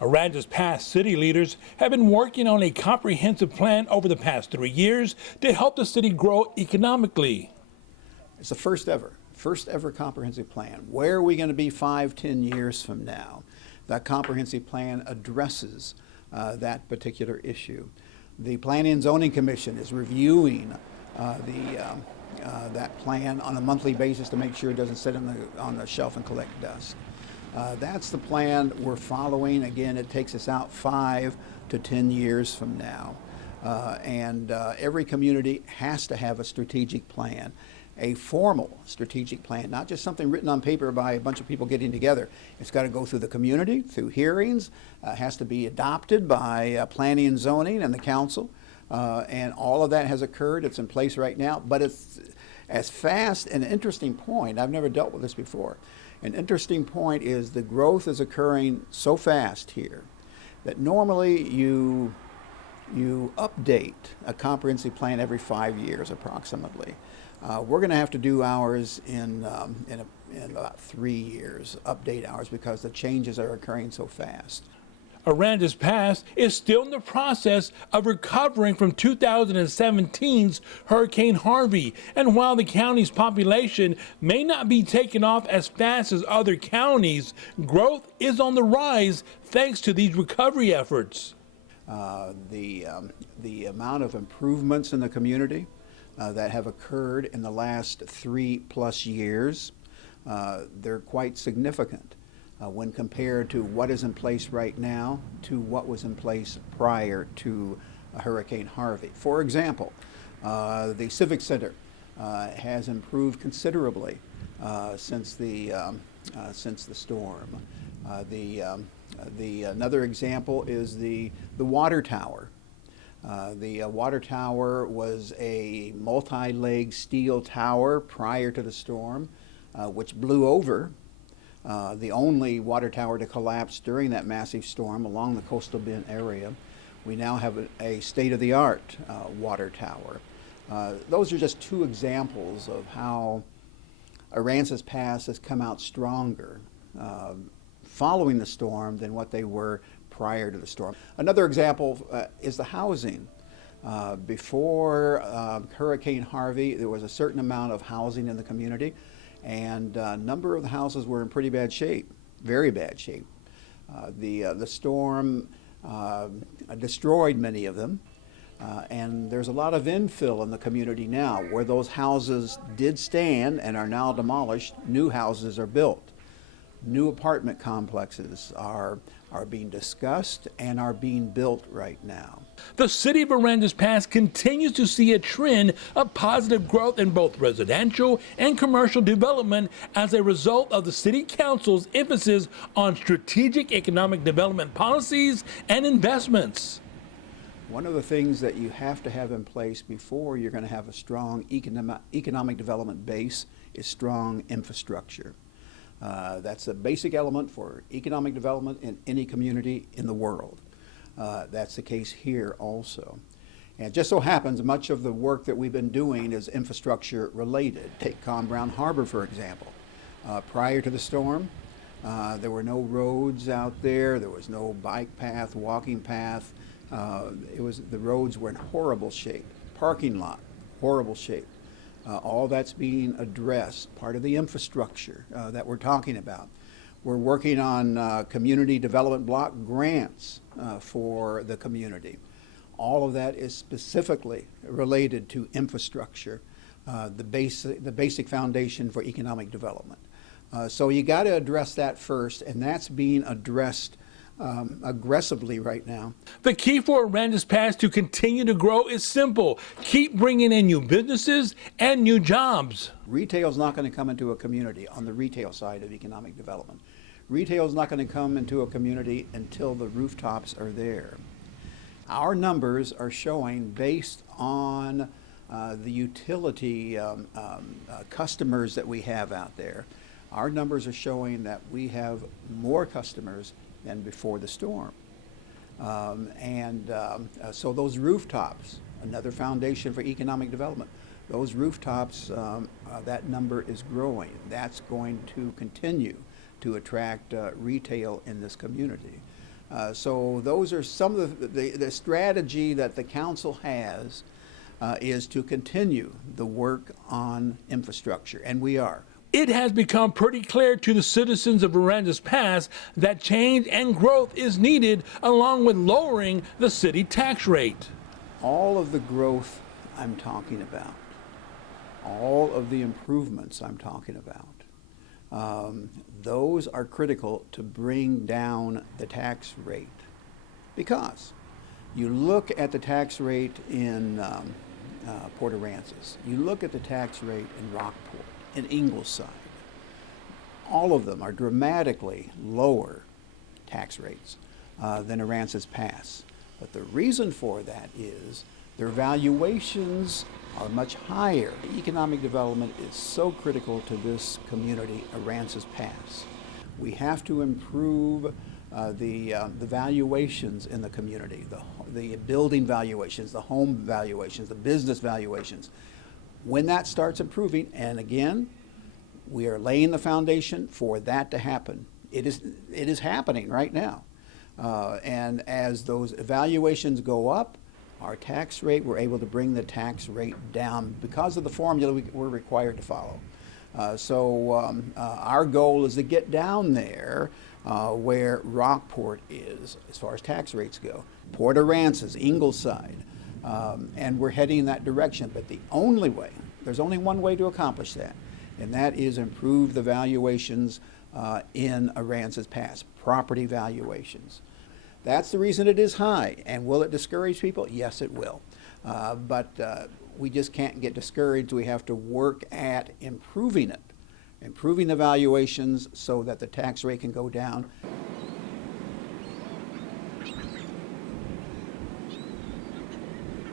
Aransas Pass city leaders have been working on a comprehensive plan over the past 3 years to help the city grow economically. It's the first ever comprehensive plan. Where are we going to be 5-10 years from now? That comprehensive plan addresses that particular issue. The Planning and Zoning Commission is reviewing that plan on a monthly basis to make sure it doesn't sit on the shelf and collect dust. That's the plan we're following. Again, it takes us out 5 to 10 years from now. Every community has to have a strategic plan, a formal strategic plan, not just something written on paper by a bunch of people getting together. It's got to go through the community, through hearings, has to be adopted by planning and zoning and the council. And all of that has occurred. It's in place right now, but it's as fast. An interesting point, I've never dealt with this before. An interesting point is the growth is occurring so fast here that normally you update a comprehensive plan every 5 years approximately. We're going to have to do ours in about 3 years, update ours, because the changes are occurring so fast. Aransas Pass is still in the process of recovering from 2017's Hurricane Harvey, and while the county's population may not be taking off as fast as other counties, growth is on the rise thanks to these recovery efforts. The amount of improvements in the community that have occurred in the last 3+ years, they're quite significant. When compared to what is in place right now to what was in place prior to Hurricane Harvey. For example, the Civic Center has improved considerably since the storm. Another example is the water tower. The water tower was a multi-leg steel tower prior to the storm, which blew over. The only water tower to collapse during that massive storm along the coastal bend area. We now have a state-of-the-art water tower. Those are just two examples of how Aransas Pass has come out stronger following the storm than what they were prior to the storm. Another example is the housing. Before Hurricane Harvey, there was a certain amount of housing in the community, and a number of the houses were in pretty bad shape, very bad shape. The storm destroyed many of them, and there's a lot of infill in the community now. Where those houses did stand and are now demolished, new houses are built. New apartment complexes are being discussed and are being built right now. The city of Aransas Pass continues to see a trend of positive growth in both residential and commercial development as a result of the city council's emphasis on strategic economic development policies and investments. One of the things that you have to have in place before you're going to have a strong economic development base is strong infrastructure. That's a basic element for economic development in any community in the world. That's the case here also. And it just so happens much of the work that we've been doing is infrastructure related. Take Brown Harbor, for example. Prior to the storm, there were no roads out there. There was no bike path, walking path. The roads were in horrible shape. Parking lot, horrible shape. All that's being addressed, part of the infrastructure that we're talking about. We're working on community development block grants for the community. All of that is specifically related to infrastructure, the basic foundation for economic development. So you got to address that first, and that's being addressed aggressively right now. The key for Aransas Pass to continue to grow is simple. Keep bringing in new businesses and new jobs. Retail is not going to come into a community on the retail side of economic development. Retail is not going to come into a community until the rooftops are there. Our numbers are showing, based on the utility customers that we have out there, our numbers are showing that we have more customers than before the storm. So those rooftops, another foundation for economic development, those rooftops, that number is growing. That's going to continue to attract retail in this community. So those are some of the strategy that the council has is to continue the work on infrastructure, and we are. It has become pretty clear to the citizens of Aransas Pass that change and growth is needed, along with lowering the city tax rate. All of the growth I'm talking about, all of the improvements I'm talking about, those are critical to bring down the tax rate. Because you look at the tax rate in Port Aransas, you look at the tax rate in Rockport, in Ingleside, all of them are dramatically lower tax rates than Aransas Pass. But the reason for that is their valuations are much higher. Economic development is so critical to this community, Aransas Pass. We have to improve the valuations in the community, the building valuations, the home valuations, the business valuations. When that starts improving, and again, we are laying the foundation for that to happen. It is happening right now. And as those evaluations go up, our tax rate, we're able to bring the tax rate down because of the formula we're required to follow. So our goal is to get down there where Rockport is as far as tax rates go. Port Aransas, Ingleside, and we're heading in that direction. But the only way, there's only one way to accomplish that, and that is improve the valuations in Aransas Pass, property valuations. That's the reason it is high. And will it discourage people? Yes, it will. But we just can't get discouraged. We have to work at improving it, improving the valuations so that the tax rate can go down.